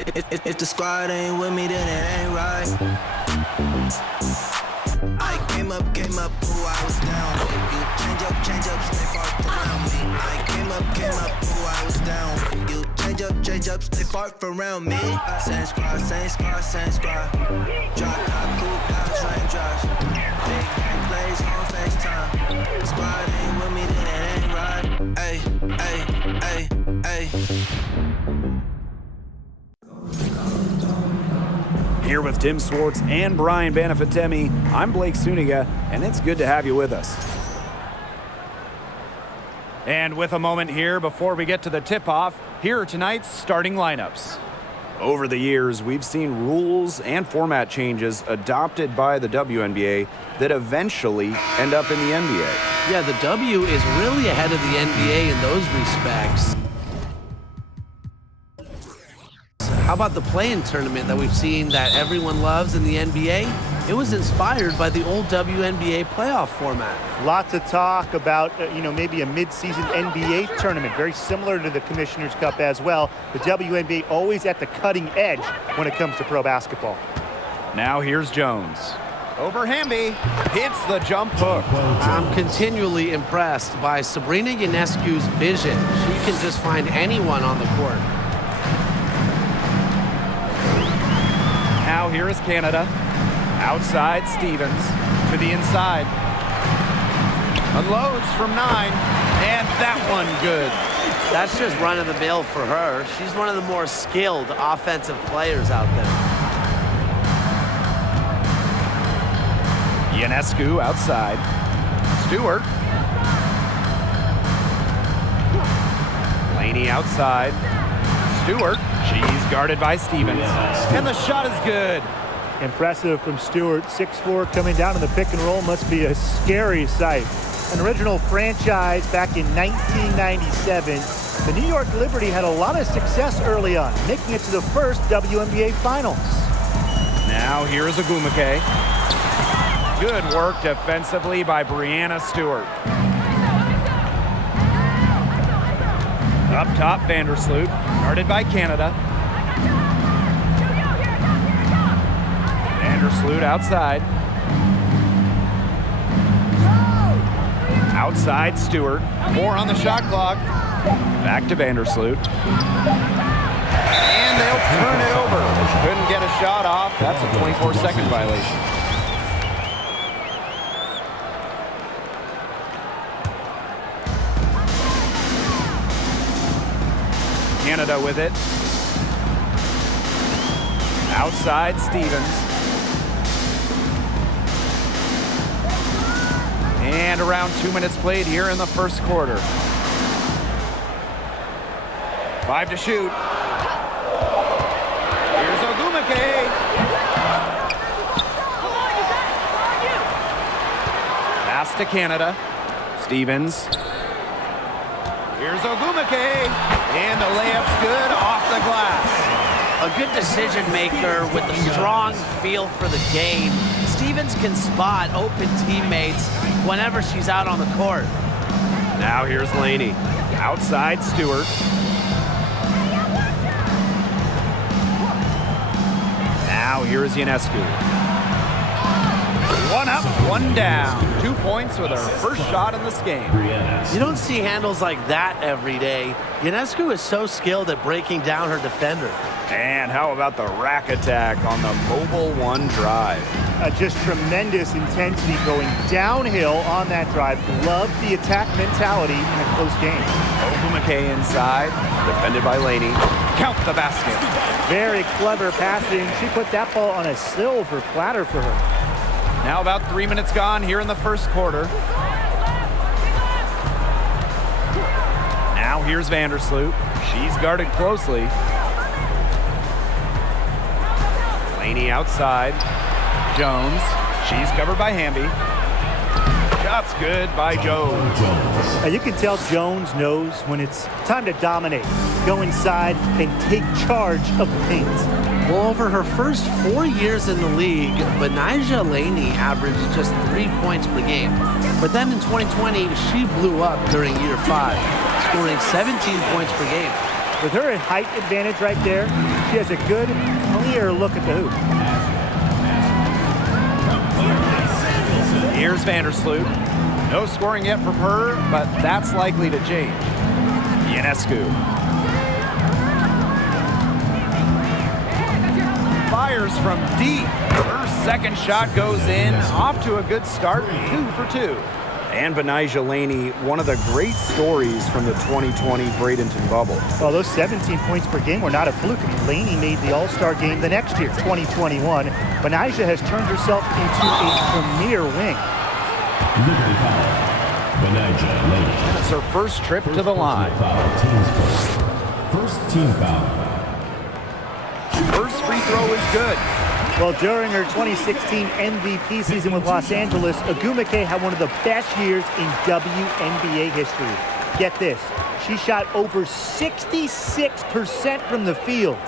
If the squad ain't with me, then it ain't right. I came up, ooh, I was down. You change up, stay far around me. I came up, ooh, I was down. You change up, stay far around me. Same squad. Drop top, cool down, train drops. Big bang plays on FaceTime. Squad ain't with me, then it ain't right. Ay. Here with Tim Swartz and Brian Banafitemi, I'm Blake Suniga, and it's good to have you with us. And with a moment here before we get to the tip-off, here are tonight's starting lineups. Over the years, we've seen rules and format changes adopted by the WNBA that eventually end up in the NBA. Yeah, the W is really ahead of the NBA in those respects. How about the play-in tournament that we've seen that everyone loves in the NBA? It was inspired by the old WNBA playoff format. Lots of talk about, maybe a mid-season NBA tournament, very similar to the Commissioner's Cup as well. The WNBA always at the cutting edge when it comes to pro basketball. Now here's Jones. Over Hamby, hits the jump hook. I'm continually impressed by Sabrina Ionescu's vision. She can just find anyone on the court. Now here is Canada. Outside Stevens to the inside. Unloads from 9, and that one good. That's just run of the mill for her. She's one of the more skilled offensive players out there. Ionescu outside. Stewart. Laney outside. Stewart. She's guarded by Stevens. And the shot is good. Impressive from Stewart. 6'4", coming down in the pick and roll must be a scary sight. An original franchise back in 1997. The New York Liberty had a lot of success early on, making it to the first WNBA Finals. Now here's Agumake. Good work defensively by Brianna Stewart. Up top, Vandersloot, guarded by Canada. Vandersloot outside. Outside Stewart. 4 on the shot clock. Back to Vandersloot. And they'll turn it over. Couldn't get a shot off. That's a 24-second violation. Canada with it. Outside Stevens. And around 2 minutes played here in the first quarter. 5 to shoot. Here's Ogumake. Pass to Canada. Stevens. Here's Ogumake. And the layup's good off the glass. A good decision maker with a strong feel for the game. Stevens can spot open teammates whenever she's out on the court. Now here's Laney. Outside Stewart. Now here's Ionescu. 1 up, 1 down. 2 points with her first shot in this game. You don't see handles like that every day. Ionescu is so skilled at breaking down her defender. And how about the rack attack on the mobile 1 drive? Just tremendous intensity going downhill on that drive. Love the attack mentality in a close game. Ogumake inside, defended by Laney. Count the basket. Very clever passing. She put that ball on a silver platter for her. Now about 3 minutes gone here in the first quarter. Now here's Vandersloot. She's guarded closely. Laney outside. Jones. She's covered by Hamby. Shot's good by Jones. Now you can tell Jones knows when it's time to dominate. Go inside and take charge of the paint. Well, over her first 4 years in the league, Benijah Laney averaged just 3 points per game. But then in 2020, she blew up during year 5, scoring 17 points per game. With her height advantage right there, she has a good, clear look at the hoop. Here's Vandersloot. No scoring yet from her, but that's likely to change. Ionescu. Fires from deep. Her second shot goes in. Off to a good start, 2 for 2. And Benijah Laney, one of the great stories from the 2020 Bradenton bubble. Well, those 17 points per game were not a fluke. I mean, Laney made the All-Star game the next year, 2021. Benijah has turned herself into a premier wing. Benijah Laney. It's her first trip to the line. First team foul. First free throw is good. Well, during her 2016 MVP season with Los Angeles, Agumake had one of the best years in WNBA history. Get this, she shot over 66% from the field.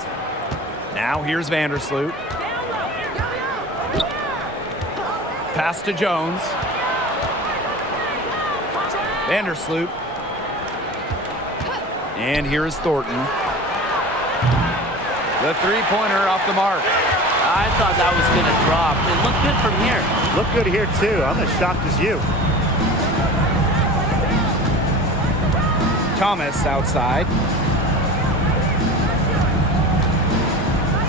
Now here's Vandersloot. Pass to Jones. Vandersloot. And here's Thornton. The three-pointer off the mark. I thought that was going to drop. It looked good from here. Look good here, too. I'm as shocked as you. Thomas outside.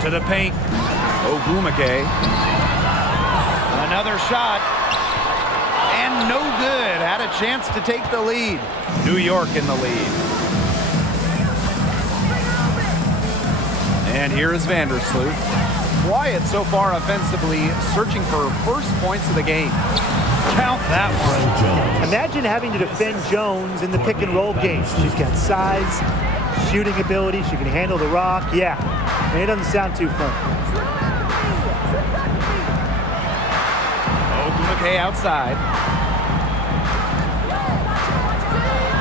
To the paint. Ogumake. Another shot. And no good. Had a chance to take the lead. New York in the lead. And here is Vandersloot. Quiet so far offensively, searching for her first points of the game. Count that one. Imagine having to defend Jones in the pick and roll game. She's got size, shooting ability, she can handle the rock. Yeah, and it doesn't sound too fun. Ogumake outside.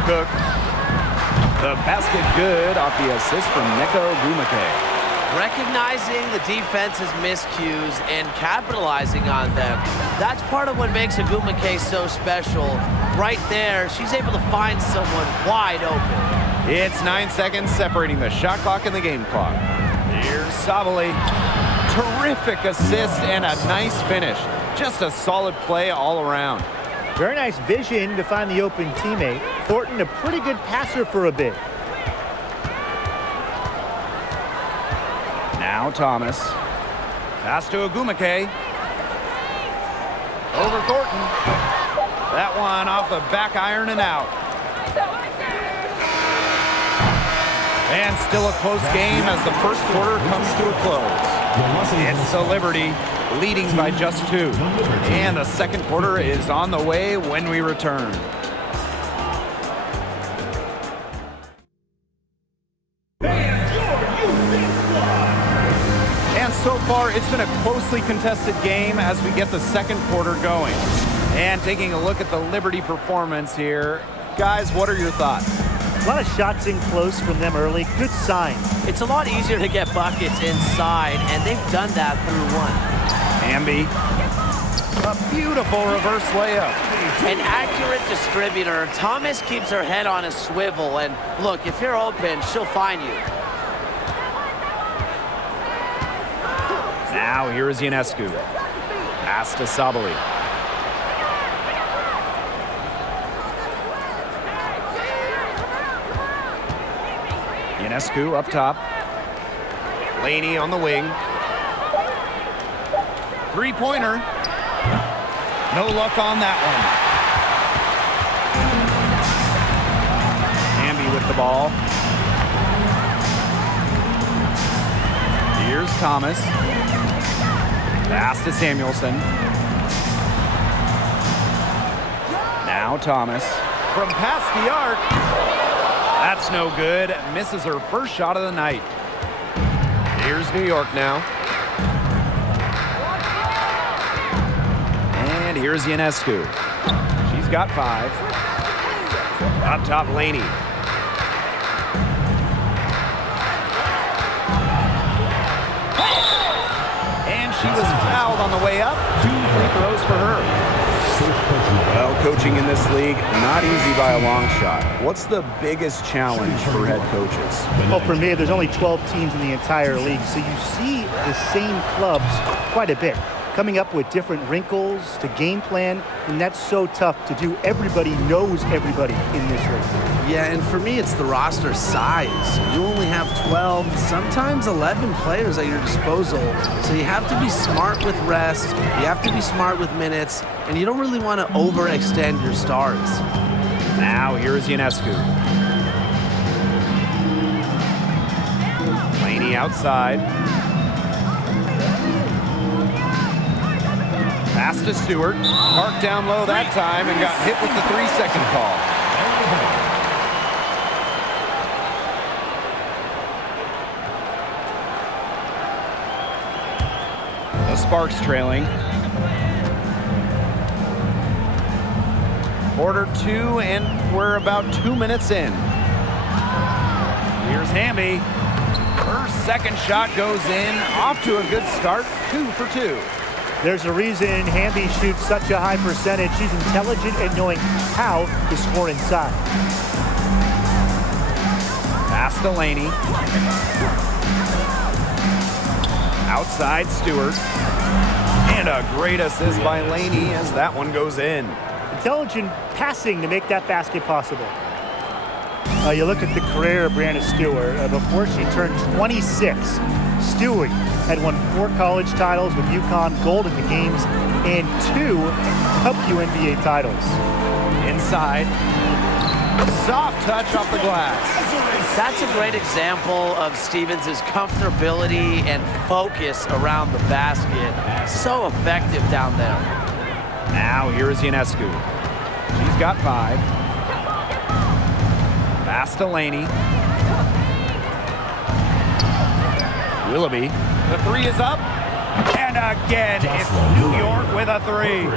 Cook. The basket good off the assist from Neko Ogumake. Recognizing the defense's miscues and capitalizing on them. That's part of what makes Agumake so special. Right there, she's able to find someone wide open. It's 9 seconds separating the shot clock and the game clock. Here's Sabali. Terrific assist and a nice finish. Just a solid play all around. Very nice vision to find the open teammate. Thornton, a pretty good passer for a bit. Now Thomas. Pass to Ogumake. Over Thornton. That one off the back iron and out. And still a close game as the first quarter comes to a close. It's the Liberty leading by just 2. And the second quarter is on the way when we return. So far, it's been a closely contested game as we get the second quarter going. And taking a look at the Liberty performance here. Guys, what are your thoughts? A lot of shots in close from them early. Good sign. It's a lot easier to get buckets inside, and they've done that through one. Amby. A beautiful reverse layup. An accurate distributor. Thomas keeps her head on a swivel, and look, if you're open, she'll find you. Now here is Ionescu. Pass to Sabali. Ionescu up top. Laney on the wing. Three-pointer. No luck on that one. Amby with the ball. Here's Thomas. Pass to Samuelson. Now Thomas. From past the arc. That's no good. Misses her first shot of the night. Here's New York now. And here's Ionescu. She's got 5. Up top, Laney. She was fouled on the way up. 2 free throws for her. Well, coaching in this league, not easy by a long shot. What's the biggest challenge for head coaches? Well, for me, there's only 12 teams in the entire league, so you see the same clubs quite a bit, coming up with different wrinkles to game plan, and that's so tough to do. Everybody knows everybody in this league. Yeah, and for me, it's the roster size. You only have 12, sometimes 11 players at your disposal, so you have to be smart with rest, you have to be smart with minutes, and you don't really want to overextend your stars. Now, here's Ionescu. Laney outside. Pass to Stewart. Parked down low that time and got hit with the 3-second call. The Sparks trailing. Quarter 2, and we're about 2 minutes in. Here's Hamby. Her second shot goes in. Off to a good start. 2 for 2. There's a reason Hamby shoots such a high percentage. She's intelligent at knowing how to score inside. Pass to Laney. Outside Stewart. And a great assist by Laney as that one goes in. Intelligent passing to make that basket possible. You look at the career of Brianna Stewart. Before she turned 26, Stewart had won 4 college titles with UConn, gold at the games, and 2 WNBA titles. Inside. Soft touch off the glass. That's a great example of Stevens' comfortability and focus around the basket. So effective down there. Now here's Ionescu. She's got 5. Pass to Laney. Willoughby. The 3 is up. And again, it's New York with a 3.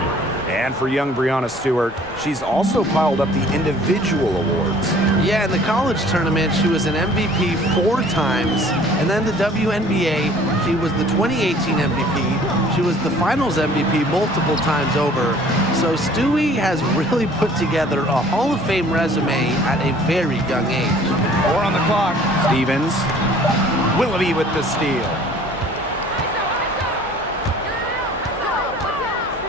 And for young Brianna Stewart, she's also piled up the individual awards. Yeah, in the college tournament, she was an MVP 4 times. And then the WNBA, she was the 2018 MVP. She was the finals MVP multiple times over. So Stewie has really put together a Hall of Fame resume at a very young age. 4 on the clock. Stevens. Willoughby with the steal.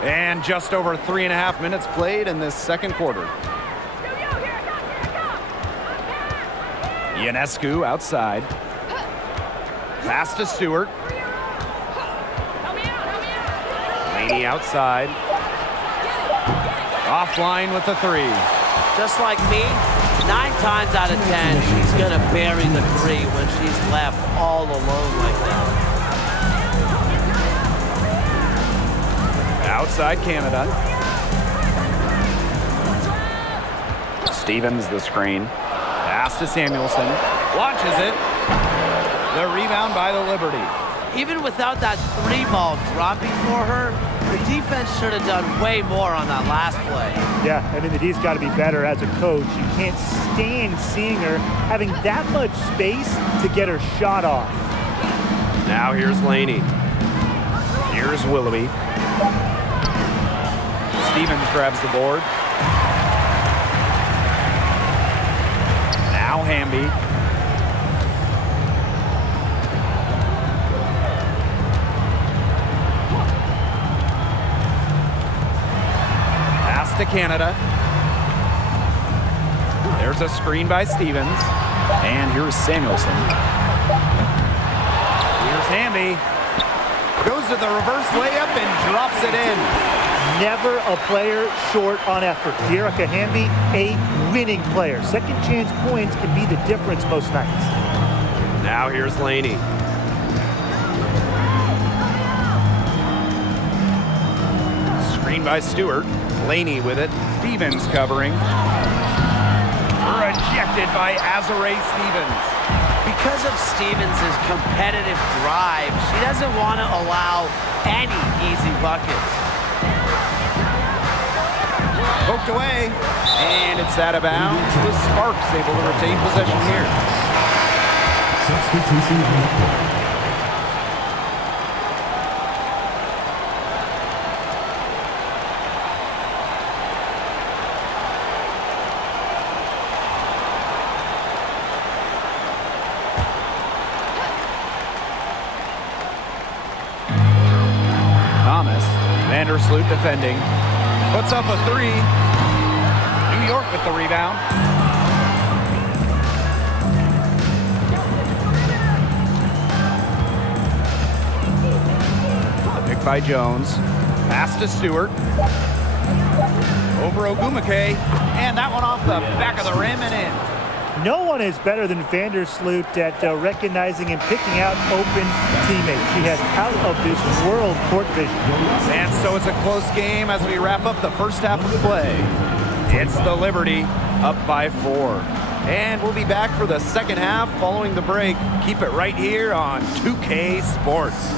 And just over 3.5 minutes played in this second quarter. Ionescu outside. Pass to Stewart. Laney outside. Offline with the 3. Just like me, 9 times out of 10, she's going to bury the 3 when she's left all alone like that. Outside Canada. Stevens the screen. Pass to Samuelson. Launches it. The rebound by the Liberty. Even without that 3 ball dropping for her, the defense should have done way more on that last play. Yeah, I mean, the D's got to be better as a coach. You can't stand seeing her having that much space to get her shot off. Now here's Laney. Here's Willoughby. Stevens grabs the board. Now Hamby. Pass to Canada. There's a screen by Stevens. And here's Samuelson. Here's Hamby. Goes to the reverse layup and drops it in. Never a player short on effort. Erica Hamby, a winning player. Second chance points can be the difference most nights. Now here's Laney. Screen by Stewart. Laney with it. Stevens covering. Rejected by Azare Stevens. Because of Stevens' competitive drive, she doesn't want to allow any easy buckets. Poked away, and it's out of bounds. The Sparks able to retain possession here. Substitution on the court. Vandersloot defending. Puts up a three. New York with the rebound. The pick by Jones. Pass to Stewart. Over Ogumake. And that one off the back of the rim and in. No one is better than Vandersloot at recognizing and picking out open teammates. He has out of this world court vision. And so it's a close game as we wrap up the first half of play. It's the Liberty up by 4. And we'll be back for the second half following the break. Keep it right here on 2K Sports.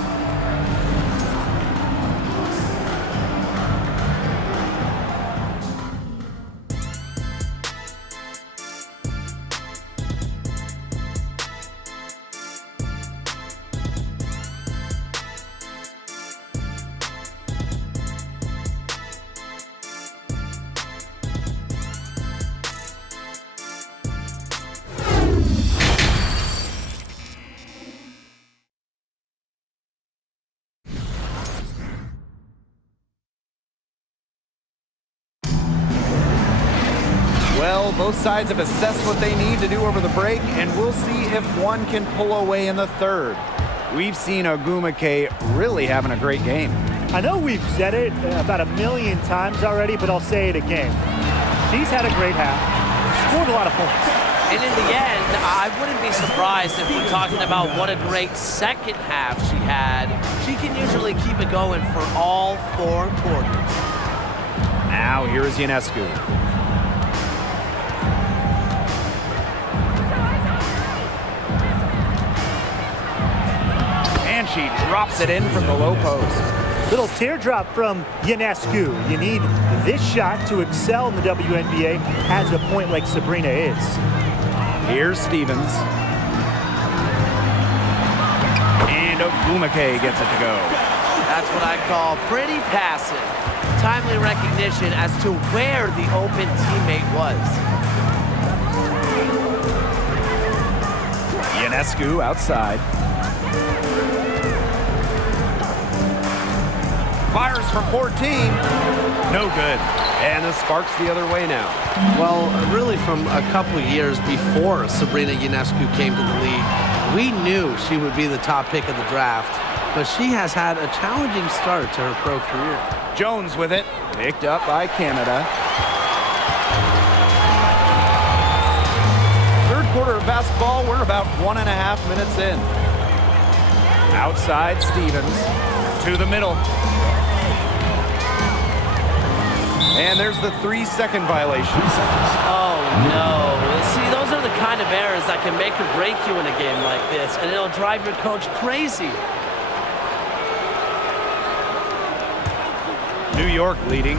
Well, both sides have assessed what they need to do over the break, and we'll see if one can pull away in the third. We've seen Ogumake really having a great game. I know we've said it about a million times already, but I'll say it again. She's had a great half, scored a lot of points. And in the end, I wouldn't be surprised if we're talking about what a great second half she had. She can usually keep it going for all 4 quarters. Now here is Ionescu. And she drops it in from the low post. Little teardrop from Ionescu. You need this shot to excel in the WNBA as a point like Sabrina is. Here's Stevens. And Ogumake gets it to go. That's what I call pretty passive. Timely recognition as to where the open teammate was. Ionescu outside. Fires from 14. No good. And the spark's the other way now. Well, really from a couple years before Sabrina Ionescu came to the league, we knew she would be the top pick of the draft, but she has had a challenging start to her pro career. Jones with it. Picked up by Canada. Third quarter of basketball. We're about 1.5 minutes in. Outside Stevens. To the middle. And there's the 3-second violation. Oh, no. See, those are the kind of errors that can make or break you in a game like this, and it'll drive your coach crazy. New York leading.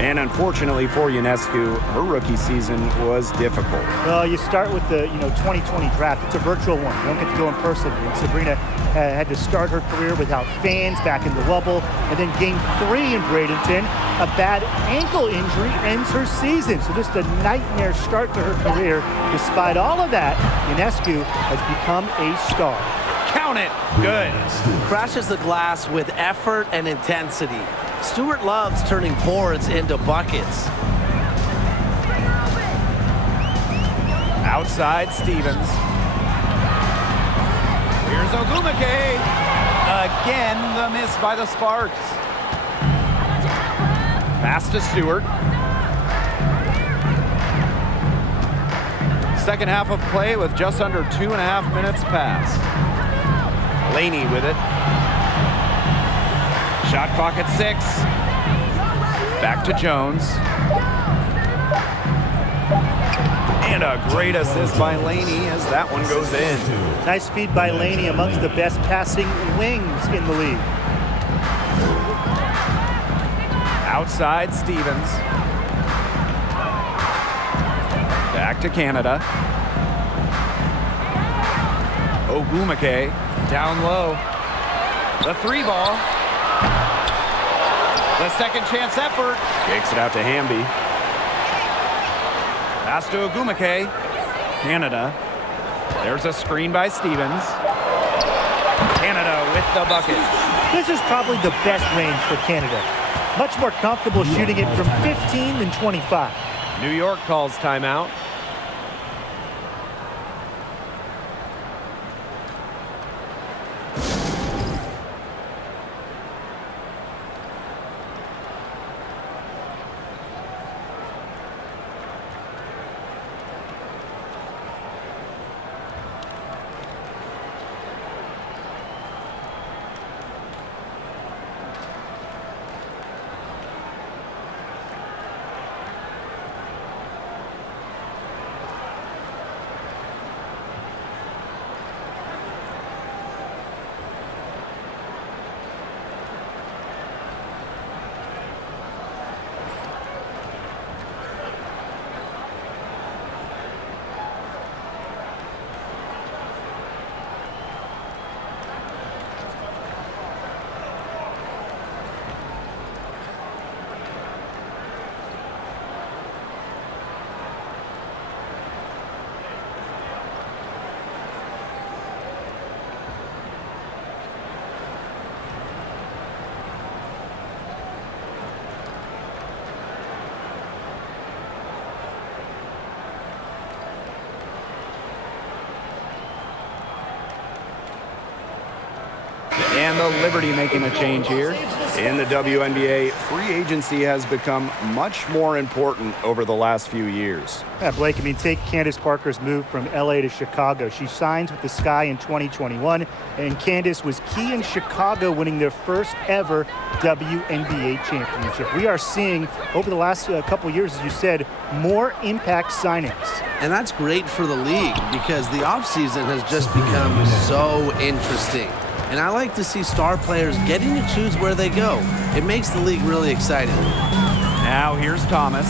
And unfortunately for Ionescu, her rookie season was difficult. Well, you start with the 2020 draft. It's a virtual one. You don't get to go in person. And Sabrina had to start her career without fans back in the bubble. And then game 3 in Bradenton, a bad ankle injury ends her season. So just a nightmare start to her career. Despite all of that, Ionescu has become a star. Count it. Good. Crashes the glass with effort and intensity. Stewart loves turning boards into buckets. Outside Stevens. Here's Ogumake. Again, the miss by the Sparks. Pass to Stewart. Second half of play with just under 2.5 minutes passed. Laney with it. Shot clock at 6. Back to Jones. And a great assist by Laney as that one goes in. Nice speed by Laney, amongst the best passing wings in the league. Outside Stevens. Back to Canada. Ogumake down low. The 3 ball. The second chance effort. Takes it out to Hamby. Pass to Ogumake. Canada. There's a screen by Stevens. Canada with the bucket. This is probably the best range for Canada. Much more comfortable shooting it from 15 than 25. New York calls timeout. And the Liberty making a change here. In the WNBA, free agency has become much more important over the last few years. Yeah, Blake, I mean, take Candace Parker's move from LA to Chicago. She signs with the Sky in 2021, and Candace was key in Chicago winning their first ever WNBA championship. We are seeing, over the last couple years, as you said, more impact signings. And that's great for the league because the offseason has just become so interesting. And I like to see star players getting to choose where they go. It makes the league really exciting. Now here's Thomas.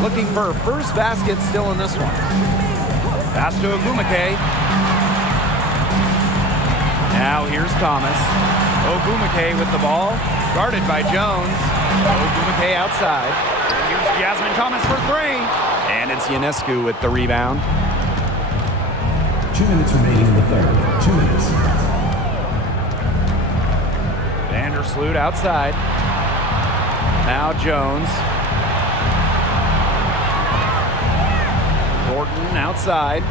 Looking for her first basket still in this one. Pass to Ogumake. Now here's Thomas. Ogumake with the ball. Guarded by Jones. Ogumake outside. And here's Jasmine Thomas for three. And it's Ionescu with the rebound. 2 minutes remaining in the third. 2 minutes. Vandersloot outside. Now Jones. Gordon outside.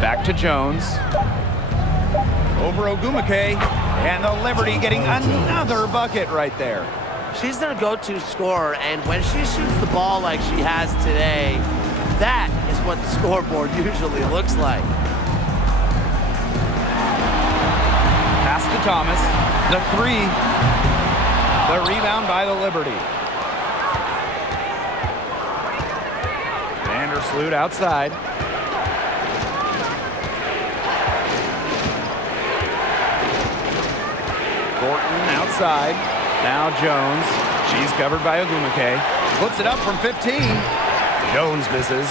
Back to Jones. Over Ogumake. And the Liberty getting another bucket right there. She's their go-to scorer, and when she shoots the ball like she has today, that is what the scoreboard usually looks like. Pass to Thomas. The three. The rebound by the Liberty. Vandersloot outside. Gordon outside. Now Jones. She's covered by Ogumake. Puts it up from 15. Jones misses.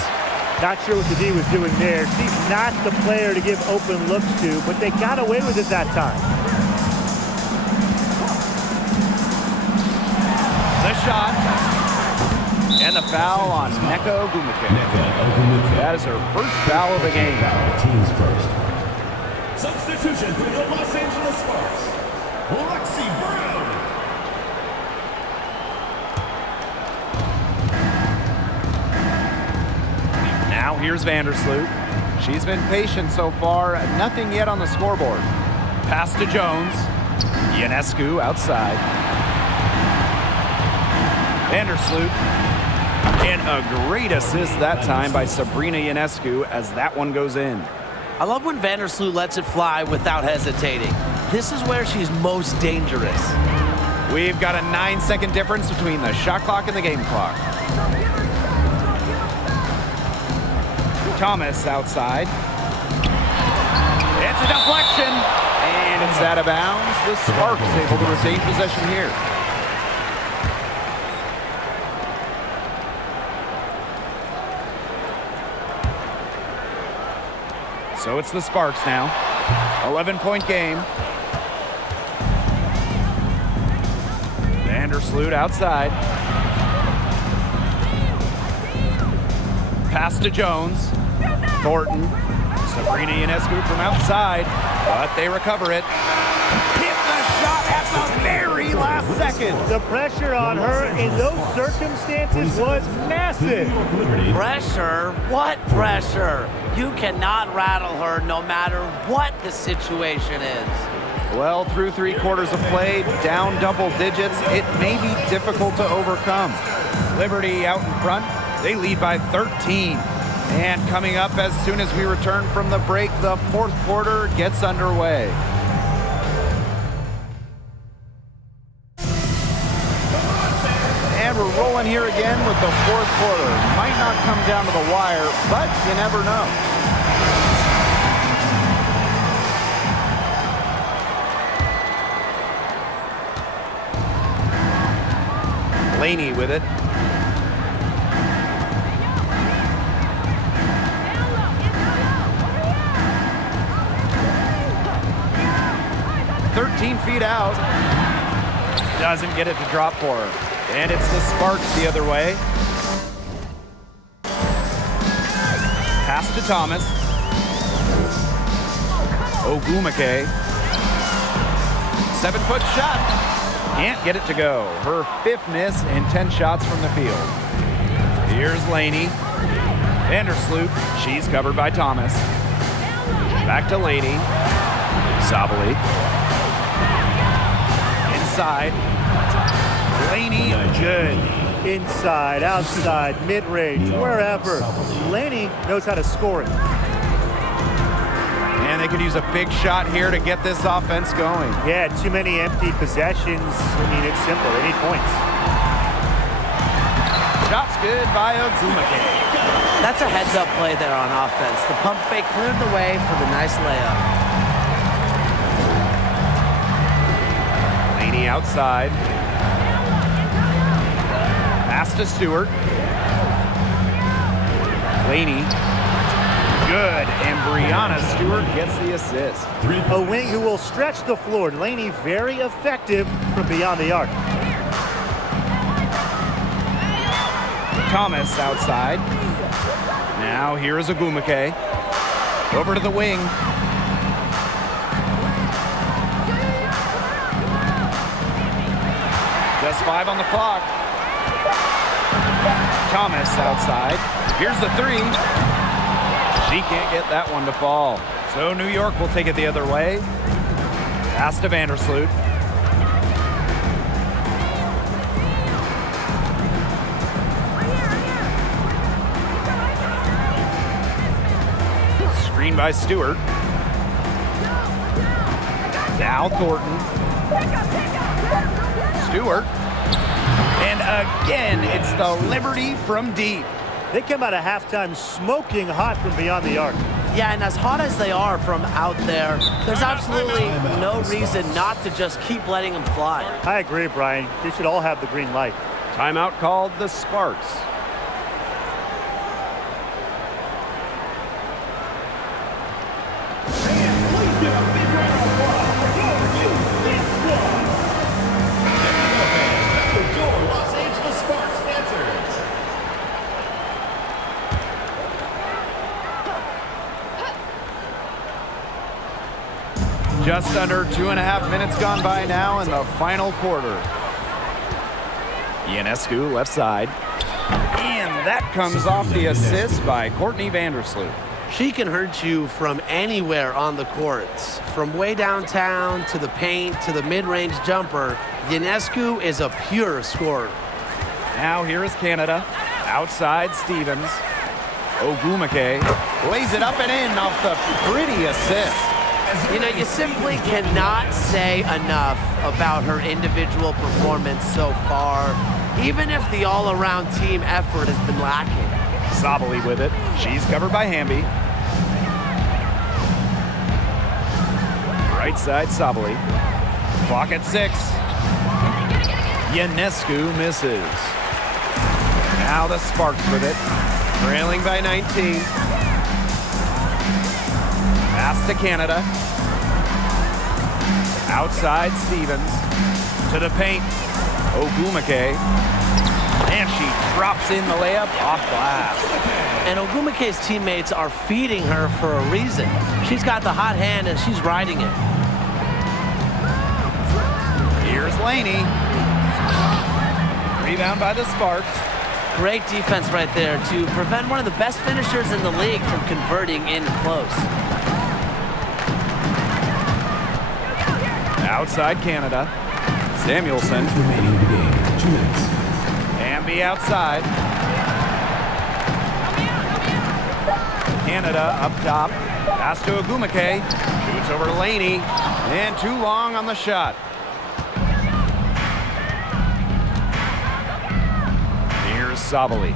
Not sure what the D was doing there. She's not the player to give open looks to, but they got away with it that time. The shot. And the foul on Nneka Ogumake. That is her first foul of the game. Team's first. Substitution for the Los Angeles Sparks, Lexi Brown. Now here's Vandersloot. She's been patient so far. Nothing yet on the scoreboard. Pass to Jones. Ionescu outside. Vandersloot. And a great assist that time by Sabrina Ionescu as that one goes in. I love when Vandersloot lets it fly without hesitating. This is where she's most dangerous. We've got a 9-second difference between the shot clock and the game clock. Thomas outside. It's a deflection. And it's out of bounds. The Sparks able to retain possession here. So it's the Sparks now. 11-point game. Vandersloot outside. Pass to Jones. Thornton. Sabrina Ionescu from outside, but they recover it. Hit the shot at the very last last second. The pressure on her in those circumstances was massive. Pressure? What pressure? You cannot rattle her no matter what the situation is. Well, through 3 quarters of play, down double digits, it may be difficult to overcome. Liberty out in front. They lead by 13. And coming up as soon as we return from the break, the 4th quarter gets underway. And we're rolling here again with the 4th quarter. Might not come down to the wire, but you never know. Laney with it. Feet out. Doesn't get it to drop for her. And it's the Sparks the other way. Pass to Thomas. Ogumake. 7-foot shot. Can't get it to go. Her 5th miss in 10 shots from the field. Here's Laney. Vandersloot. She's covered by Thomas. Back to Laney. Zabali. Inside. Laney, good. Inside, outside, mid-range, wherever. Laney knows how to score it. And they could use a big shot here to get this offense going. Yeah, too many empty possessions. I mean, it's simple. They need points. Shot's good by Ogumake. That's a heads-up play there on offense. The pump fake cleared the way for the nice layup. Outside. Pass to Stewart. Laney. Good. And Brianna Stewart gets the assist. A wing who will stretch the floor. Laney very effective from beyond the arc. Thomas outside. Now here is Ogumake. Over to the wing. Just 5 on the clock. Thomas outside. Here's the 3. She can't get that one to fall. So New York will take it the other way. Pass to Vandersloot. Screen by Stewart. Now Thornton. Stewart. And again, it's the Liberty from deep. They come out of halftime smoking hot from beyond the arc. Yeah, and as hot as they are from out there, there's absolutely no reason not to just keep letting them fly. I agree, Brian. They should all have the green light. Timeout called the Sparks. Just under 2.5 minutes gone by now in the final quarter. Ionescu left side. And that comes off the assist by Courtney Vandersloot. She can hurt you from anywhere on the courts. From way downtown to the paint to the mid-range jumper, Ionescu is a pure scorer. Now here is Canada. Outside Stevens. Ogumake lays it up and in off the pretty assist. You know, you simply cannot say enough about her individual performance so far, even if the all-around team effort has been lacking. Zabali with it. She's covered by Hamby. Right side, Zabali. Clock at 6. Ionescu misses. Now the Sparks with it. Trailing by 19. Pass to Canada. Outside Stevens. To the paint. Ogumake. And she drops in the layup off glass. And Ogumake's teammates are feeding her for a reason. She's got the hot hand and she's riding it. Here's Laney. Rebound by the Sparks. Great defense right there to prevent one of the best finishers in the league from converting in close. Outside Canada. Samuelson. Remaining in the game. 2 minutes. Amby outside. Canada up top. Pass to Agumake. Shoots over to Laney. And too long on the shot. Here's Sabali.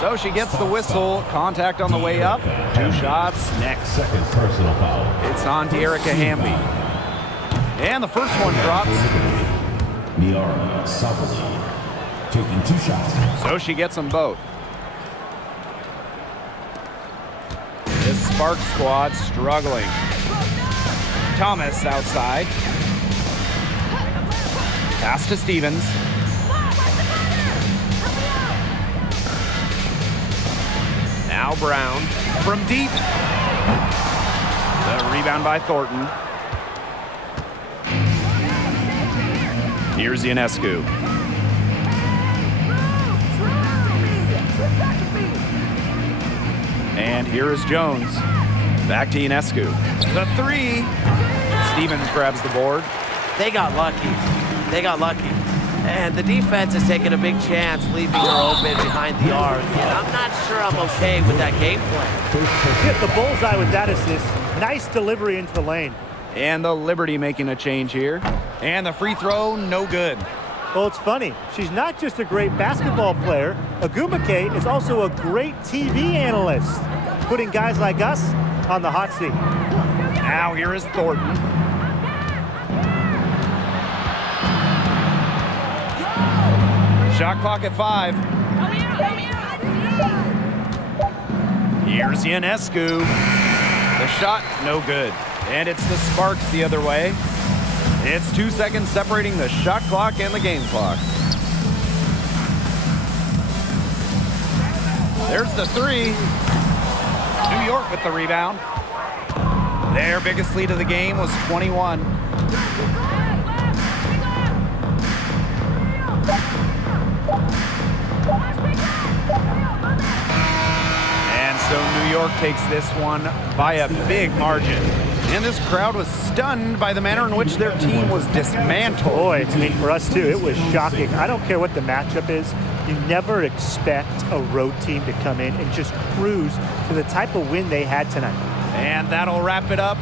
So she gets the whistle. Contact on the way up. 2 shots next. Second personal foul. It's on to Erica Hamby. And the first one drops. Miara Sabali taking 2 shots. So she gets them both. This Spark squad struggling. Thomas outside. Pass to Stevens. Now Brown from deep. The rebound by Thornton. Here's Ionescu. And here is Jones. Back to Ionescu. The 3. Stevens grabs the board. They got lucky. They got lucky. And the defense is taking a big chance, leaving her open behind the arc. And I'm not sure I'm okay with that game plan. Hit the bullseye with that assist. Nice delivery into the lane. And the Liberty making a change here. And the free throw, no good. Well, it's funny. She's not just a great basketball player. Agumake is also a great TV analyst, putting guys like us on the hot seat. Now here is Thornton. Shot clock at 5. Here's Ionescu. The shot, no good. And it's the Sparks the other way. It's 2 seconds separating the shot clock and the game clock. There's the 3. New York with the rebound. Their biggest lead of the game was 21. And so New York takes this one by a big margin. And this crowd was stunned by the manner in which their team was dismantled. Boy, I mean, for us too, it was shocking. I don't care what the matchup is. You never expect a road team to come in and just cruise to the type of win they had tonight. And that'll wrap it up